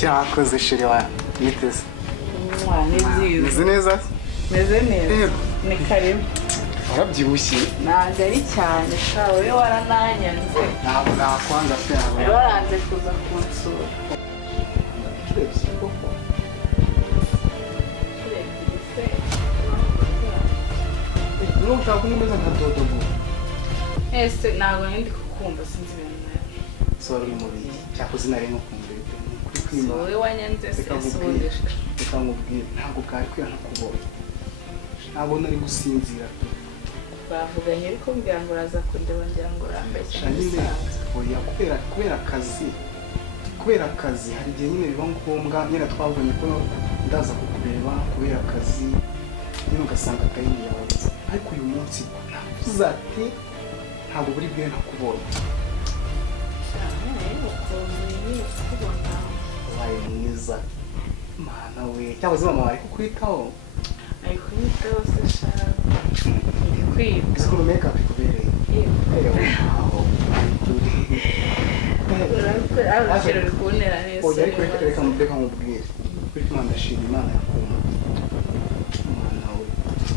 cyakoze shiri wa miteze meze neza ni karibu warabyibushye ntabwo ari cyane wowe warananyanze ntabwo nakwanga se wowe waranze kuza kunsura Não ushaka kumeza nka dodogo ese ntabwo ndi kukumva sinzi ibintu nawe sora uri mu biki cyakoze nari no kumva wowe wanyanze se ubundi reka nkubwire ntabwo bwari kwihana kubona ntabwo nari gusinzira bavuganye ariko mbwira ngo uraza kundeba ngira ngo urambeshye nyine oya kubera akazi hari igihe nyine biba ngombwa nyine twavuganye ko ndaza kukureba kubera akazi nyine ugasanga atari yawe ariko uyu munsi navuze ati ntabwo buri bwe nakubonye wabaye mwiza mana we cyangwa se mama bari kukwitaho ari kunyitaho se shaka ndi kwita ese ko make up ikubereye urabikora bikubonera neza oya ariko reka nkubwire kuri kumwe ndashima imana yakunda mana we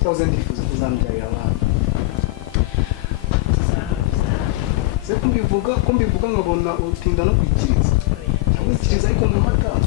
cyangwa se ndifuza kuzambyarira abana se kumbivuga nkabona utinda no kwikiriza wikiriza ariko mu madamu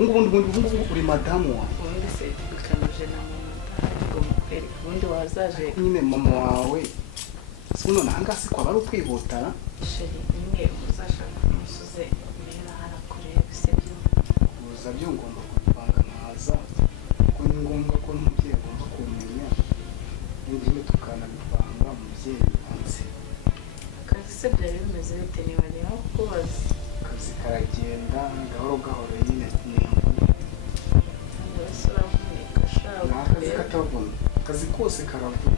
ubu uri madamu wawe ubundi se bikamuje na mama ariko mukwereka ubundi wazaje nyine mama wawe se none ahangaha se kwaba ari ukwihutara sheri imwe uzashaka umusoze mera harakureba sibyo kuza byo ngomba kubipanga nkaza kuko ni ngombwa ko n'umubyeyi agomba kumenya n'indimi tukanabipanga umubyeyi hanze akazi se byari bimeze bite niba niba kukubaza akazi karagenda gahoro gahoro nyine wese uravunika ni akazi katavuna akazi kose karavuna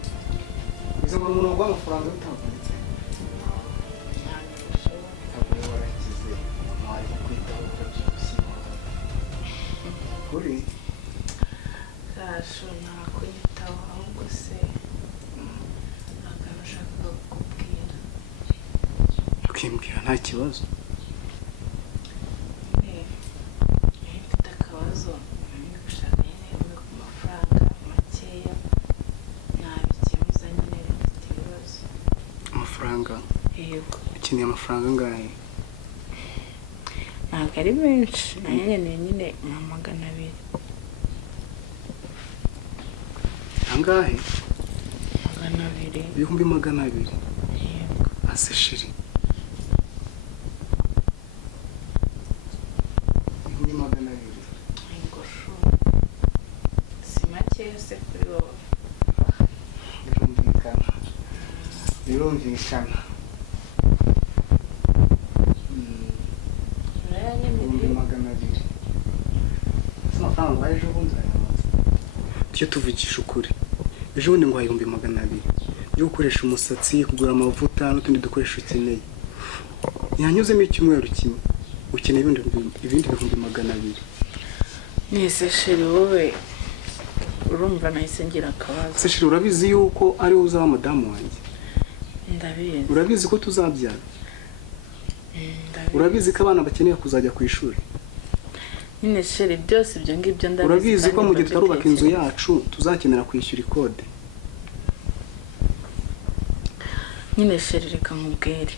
biza ngo umuntu waguha amafaranga bitavunitse ntabwo warakize mama ari kukwitaho urabyibushye kuri kasho nta kunyitaho ahubwo se akantu ushaka kukubwira ukimbwira nta kibazo mfite akabazo ndi gushaka nyine ku mafaranga makeya ntabikemuza nyine mfite ibibazo amafaranga yego ukeneye amafaranga angahe ntabwo ari menshi nayo nkeneye nyine nka 200 angahe 200 ibihumbi 200 yego ase shiri ibihumbi 200 yego shu si makeya se kuri wowe birumvikana ibihumbi 200 ese amafaranga waje ejo bundi ayamaze tujye tuvugisha ukuri ejo bundi ngo ibihumbi 200 byo gukoresha umusatsi kugura amavuta n'utundi dukoresho ukeneye yanyuzemo icyumweru kimwe ukeneye ibindi bihumbi 200 nese sheri wowe urumva nahise ngira akabazo se shiri urabizi yuko ari wowe uzaba madamu wanjye ndabizi urabizi ko tuzabyara urabizi ko abana bakeneye kuzajya ku ishuri nyine sheri byose ibyo ngibyo ndabizi urabizi ko mu gihe twarubaka inzu yacu tuzakenera kwishyura ikode nyine sheri reka nkubwire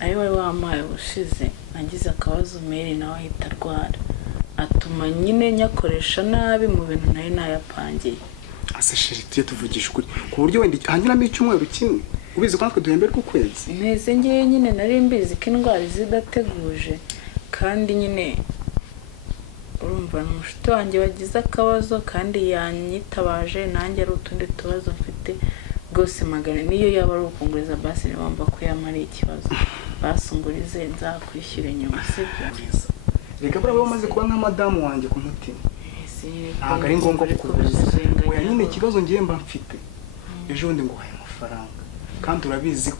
ari wowe wampaye ubushize nagize akabazo meri nawe ahita arwara atuma nyine nyakoresha nabi mu bintu nari nayapangiye ase shiri tujye tuvugisha ukuri ku buryo wenda hanyuramo icyumweru kimwe ubizi ko natwe duhemberwa ukwezi nteze ngewe nyine nari mbizi ko indwara zidateguje kandi nyine urumva ni umushuti wanjye wagize akabazo kandi yanyitabaje nanjye ari utundi tubazo mfite rwose magana niyo yaba ari ukunguriza basi ntibamba ko yamara ikibazo basungurize nzakwishyura inyuma sibyo reka buriya wamaze kuba nka madamu wanjye ku mutima ntabwo ari ngombwa kukuguriza oya nyine ikibazo ngiye mba mfite ejo bundi nguhaye amafaranga kandi urabizi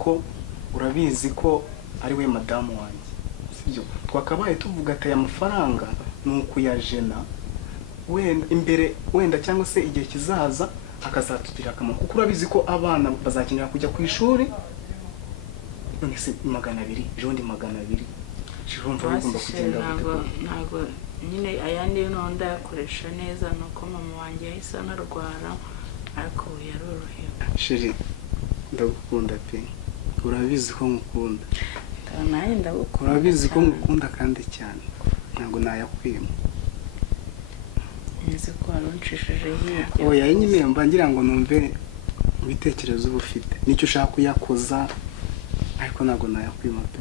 ko ari we madamu wanjye sibyo twakabaye tuvuga ati aya mafaranga ni ukuyajena wenda cyangwa se igihe kizaza akazatugirira akamaro kuko urabizi ko abana bazakenera kujya ku ishuri none se 200 ejo bundi 200 urumva bigomba kugenda ntabwo nyine ayandi yo ndayakoresha neza nuko mama wanjye yahise anarwara ariko ubu yarorohewe. Sheri ndagukunda pe, urabizi ko ngukunda. Nanjye ndagukunda, urabizi ko ngukunda kandi cyane, ntabwo nayakwima. nzi ko warunshishije hirya. Oya nyine mba ngira ngo numve ibitekerezo uba ufite nicyo ushaka kuyakoza, ariko ntabwo nayakwima pe.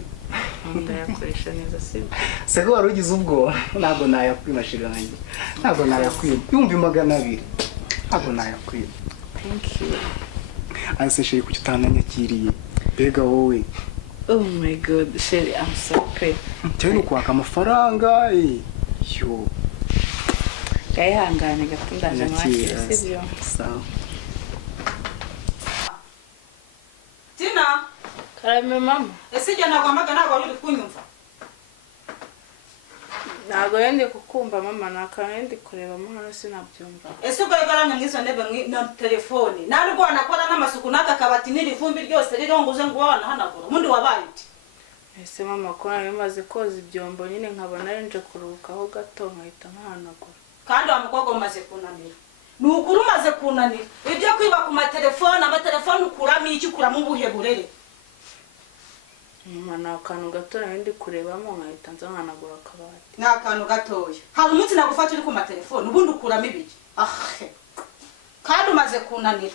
Ndayakoresha neza sibyo? Seko wari ugize ubwoba, ntabwo nayakwima Sheri wanjye, ntabwo nayakwima. 200 ntabwo nayakwima. Thank you. Ase Sheri kuki utananyakiriye mbega wowe? Oh my god Sheri, I'm so proud. Cyane kwaka amafaranga yo Kayihangane gato ndaje mwakire sibyo? Sawa. Tina, Karame mama. ese jya nagwamaga ntabwo uri kunyumva. Ntabwo yende kukumva mama, nakandi kureba mo hano sinabyumva. Ese ubwo yagaramye mwizo ndebe na telefone. Nari rwana akora n'amasuku n'aka kabati n'irivumbi ryose rironguze ngo wana hanagura. Mundi wabaye uti. Ese mama ko nari maze koza ibyombo nyine nkabona nje kuruhukaho gato nkahita nkahanagura. Kandi wa mukobwa umaze kunanira. Nukuri umaze kunanira. Ibyo kwiba ku amatelefone ukuramo iki ukuramo ubuheburere. Mama nakantu gato nari kurebamo nkahita nzanagura akabati. Nakantu gatoya. Hari umunsi nagufata uri ku matelefone ubundi ukuramo ibiki. Kandi umaze kunanira.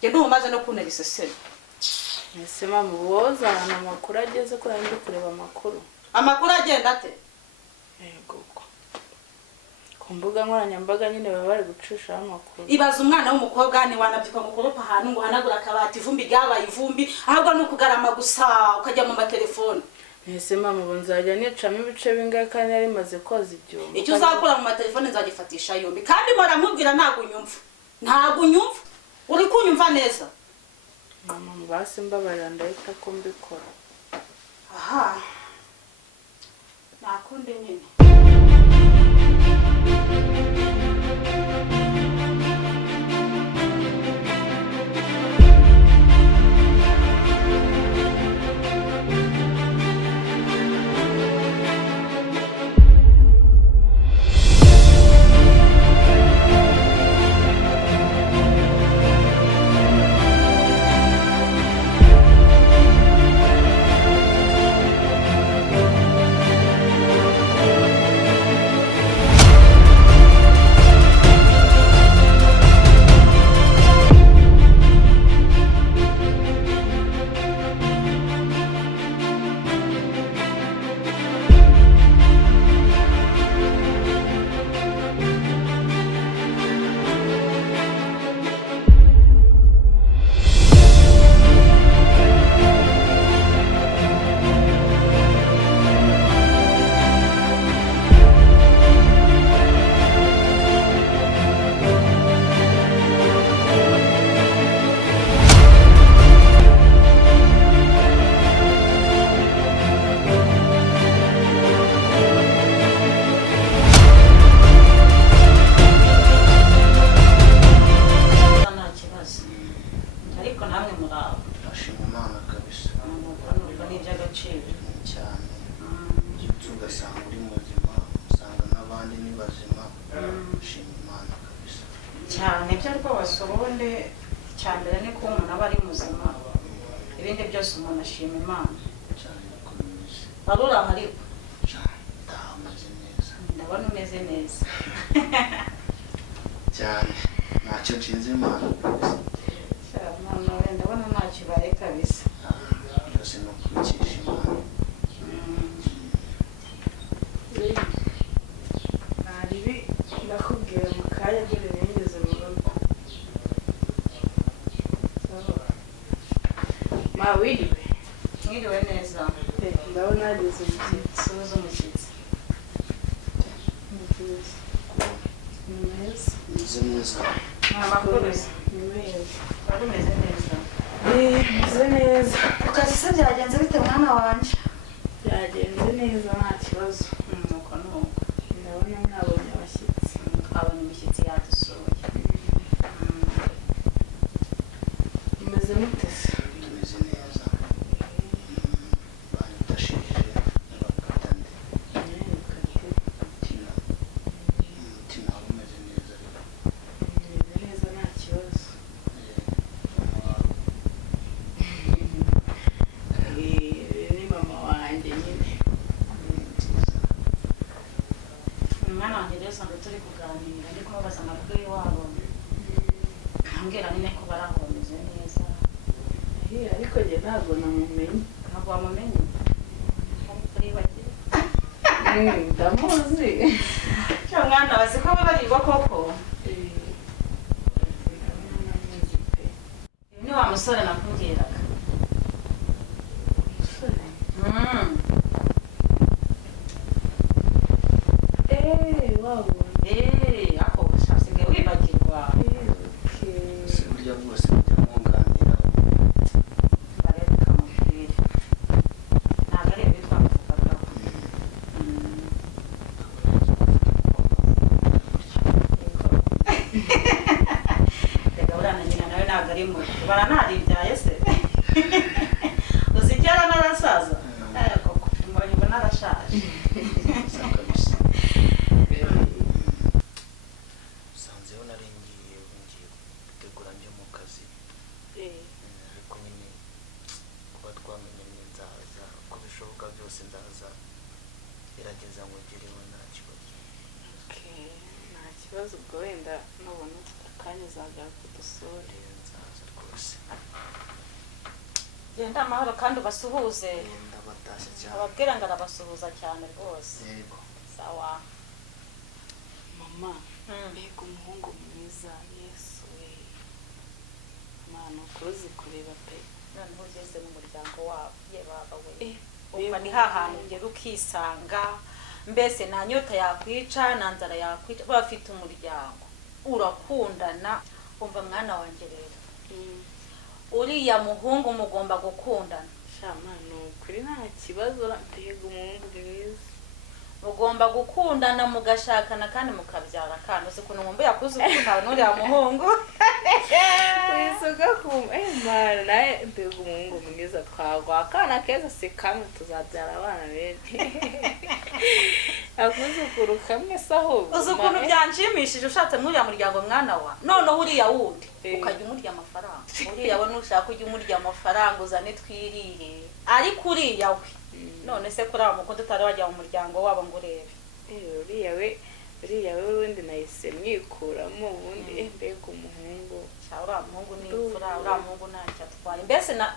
Je ndumaze no kunera iseseme. Ese mama woza amakuru ageze ko nari kureba amakuru. Amakuru agenda ate? Yego. Ku mbuga nkoranyambaga nyine baba bari gucisha amakuru. Ibaza umwana w'umukobwa ni wanabyuka mu kuropa ahantu ngo hanagura akabati ivumbi ryabaye ivumbi ahubwo no kugarama gusa ukajya mu matelefone. Ese mama bunzajya nicamo ibice bingahe kandi yari maze koza ibyo. Icyo uzakura mu matelefone nzagifatisha yombi kandi mpora mubwira ntago unyumva. Ntago unyumva. Uri kunyumva neza. Mama basi mbabarira ndahita ko mbikora. Aha. Nakunde nyine. cyane byo rwose ubundi cyambere ni ko umuntu aba ari muzima ibindi byose umuntu ashima Imana barura ariko ndabona umeze neza cyane ntacyo nshinze Imana cyane ndabona ntacyo baye kabisa byose no kwikisha Imana Naribi ndakubwira mu kanya dore nengeze mu rugo. Ma wiriwe. mwiriwe neza Ndabona ageze umushyitsi. suza umushyitsi meze neza amakuru Ni meza. wari umeze neza Meze neza. ukazi se byagenze bite mwana wanjye Byagenze neza nta kibazo. nuko nuko Ndabona mwabonye abashyitsi. twabonye imishyitsi yadusuye Meze mute se? tumeze neza banidashije n'abakatande wanjye rero usanga turi kuganira ndi kumubaza amakuru y'iwabo ambwira nyine ko bari aho bameze neza. Ariko njye ntabwo namumenye. Ntabwo wamumenye kuri bagira ndamuzi. cyo mwana bazi ko babarirwa koko. Ni wa musore nakubwiraga. Ako usigaye wibagirwa. si burya bwose bujya mwunganira. Barebe kamubwire. Ntabwo ari ibyo twavugagaho. Reka buriya na nyina nawe ntabwo ari muto. Baranaribyaye se. Uzigera n'arasaza. Koko mbonye ubona arashaje. kabisa usanzeho nari ngiye gutegura njye mu kazi ariko nyine kuba twamenyanye nzaza uko bishoboka byose nzaza gerageza nkugereho nta kibazo. Nta kibazo ubwo wenda nubona akanya uzagaruka udusure. nzaza rwose Genda amahoro kandi ubasuhuze. ndabatashya cyane. Ababwira ngo arabasuhuza cyane rwose. yego Sawa. Mama, mbega umuhungu mwiza, Yesu we. Mana ukuruzi kureba pe. Noneho ugeze mu muryango wabo ye baba we. Umva Umva ni hahantu ugera ukisanga. Mbese nta nyota yakwica, nta nzara yakwica, bafite umuryango. Urakundana. Umva mwana wanjye rero. Uriya muhungu mugomba gukundana. Shama nukuri nta kibazo mbega umuhungu mwiza. Mugomba gukundana mugashakana kandi mukabyara kandi uzi kuntu mumbu yakuze ukunda n'uriya muhungu. Wisuga kumva Mana naye mbega umuhungu mwiza twagwa akana keza si kamwe tuzabyara abana benshi. Akuzukuru kamwe saho. Uzi ukuntu byanshimishije ushatse mwuriya muryango mwana wa. Noneho uriya wundi ukajya umurya amafaranga. Uriya we nushaka kujya umurya amafaranga uzane twirire. Ariko uriya we none se kuri aba mukundo utari wajya mu muryango wabo ngo urebe. Uriya we wundi nahise mwikuramo ubundi mbega umuhungu. Uriya muhungu ni imfura, uriya muhungu ntacyo atwaye.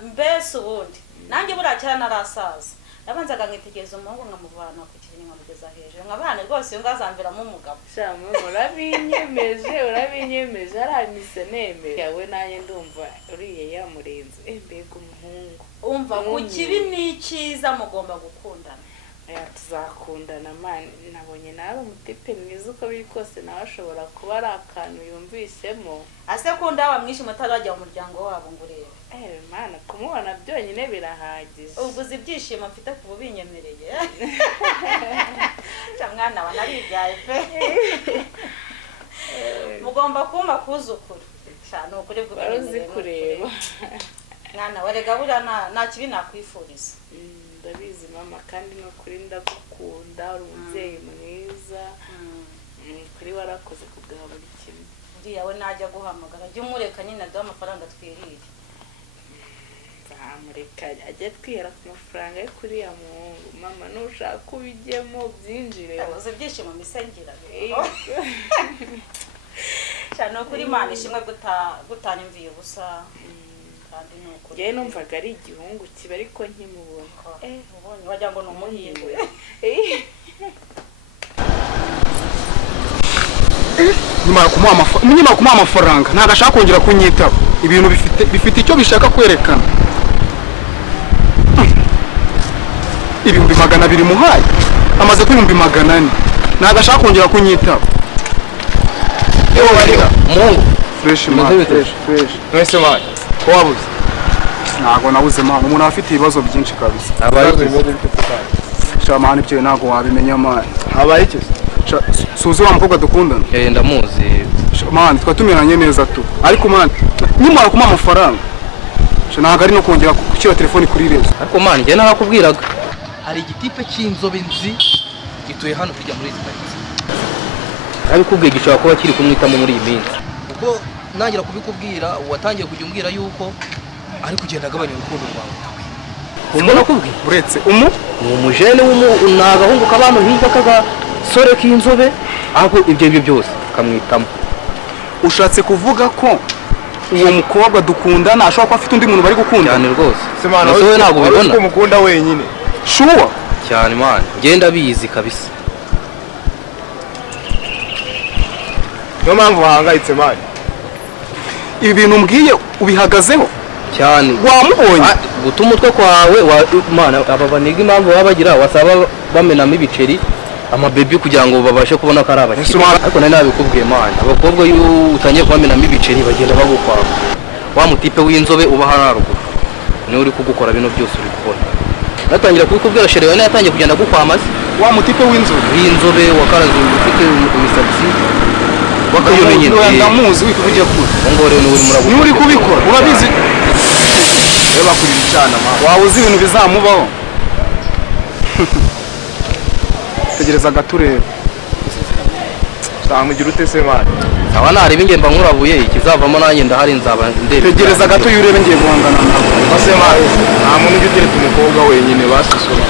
Mbese ubundi nanjye buriya kera narasaza. Nabanzaga nkitegereza umuhungu nkamuvana ku kirenge nkamugeza hejuru. Nkabana rwose iyo ngazamviramo umugabo. Shamu urabinyemeje aramise nemere. Yawe nanjye ndumva uriye yamurenze. Mbega umuhungu. Umva ku kibi n'icyiza mugomba gukundana. Tuzakundana mani nabonye nawe umutipe mwiza uko biri kose nawe ashobora kuba ari akantu yumvisemo. Ase kunda wamwishima atarajya mu muryango wabo ngo urebe. Mana kumubona byonyine birahagije. Ubwo uzi ibyishimo mfite ku bubinyemereye. Mwana wa naribyaye pe. Mugomba kumva kuzukuru. Ni ukuri bw'ubuzi kureba. Mwana warega buriya nta kibi nakwifuriza. Ndabizi mama kandi no kuri ndagukunda uri umubyeyi mwiza. Kuri warakoze kubwa buri kimwe. Uriya we najya guhamagara jya umureka nyine aduha amafaranga twirire. Nzamureka ajya twihera ku mafaranga yo kuri ya muhungu. Mama nushaka ubijyemo byinjire. Uzi ibyishimo misengera. Cyane ukuri Imana ishimwe gutanyumviye ubusa. Njyewe numvaga ari igihungu kiba ariko nkimubona. Ubonye wagira ngo ni umuhinde. Nyuma kumuha amafaranga ntabwo ashaka kongera kunyitaba. Ibintu bifite icyo bishaka kwerekana. Ibihumbi 200 muhaye amaze ku 400. Ntabwo ashaka kongera kunyitaba. Ewo bariga mungu Fresh man, fresh. mwese man ko wabuze Ntabwo nabuze man, umuntu afite ibibazo byinshi kabisa. habaye ibibazo bitatu Shamani ibyo ntabwo wabimenya man. habaye iki Suzi wa mukobwa dukundana. ndamuzi Man twatumiranye neza tu. Ariko man nyuma kumuha amafaranga. Ntabwo ari no kongera gushyira telefoni kuri rezo. ariko man njye narakubwiraga hari igitipe cy'inzobe nzi gituye hano kujya muri izi pariki ariko ubwe gishobora kuba kiri kumwitamo muri iyi minsi ubwo nangira kubikubwira watangiye kujya umbwira yuko ari kugenda agabanya urukundo rwawe umuntu akubwiye Uretse ni umujene n'agahungu k'abantu hirya k'agasore k'inzobe ahubwo ibyo byose kamwitamo. ushatse kuvuga ko uwo mukobwa dukundana ashobora kuba afite undi muntu bari gukunda cyane rwose. Semana wowe ntabwo ubibona ko mukunda wenyine. shuwa cyane man, ngenda bizi kabisa. Niyo mpamvu wahangayitse mani. ibi bintu mbwiye ubihagazeho cyane. wamubonye guta umutwe kwawe mana aba baniga impamvu baba bagira wasaba bamenamo ibiceri amabebi kugira ngo babashe kubona ko ari abakire. Ariko nari nabikubwiye man, abakobwa iyo utangiye kubamenamo ibiceri bagenda bagukwama. Wa mutipe w'inzobe uba hararuguru niwe uri kugukora bino byose uri kubona. Natangira kubikubwira shere we natangiye kugenda gukwamaze. wa mutipe w'inzobe wakaraze ufite imisatsi wakayomenye ndamuzi wikuvugira kure ngo rero ni uri murabuka ni uri kubikora urabizi Reba kuri bicana ma. waba uzi ibintu bizamubaho tegereza gaturere Samugira ute se mani? aba nareba ingemba nkurabuye ikizavamo nanjye ndahari nzaba ndebe. tegereza gato yurebe ngiye guhangana nawe Base mani. Nta muntu ugitereta umukobwa wenyine basisura.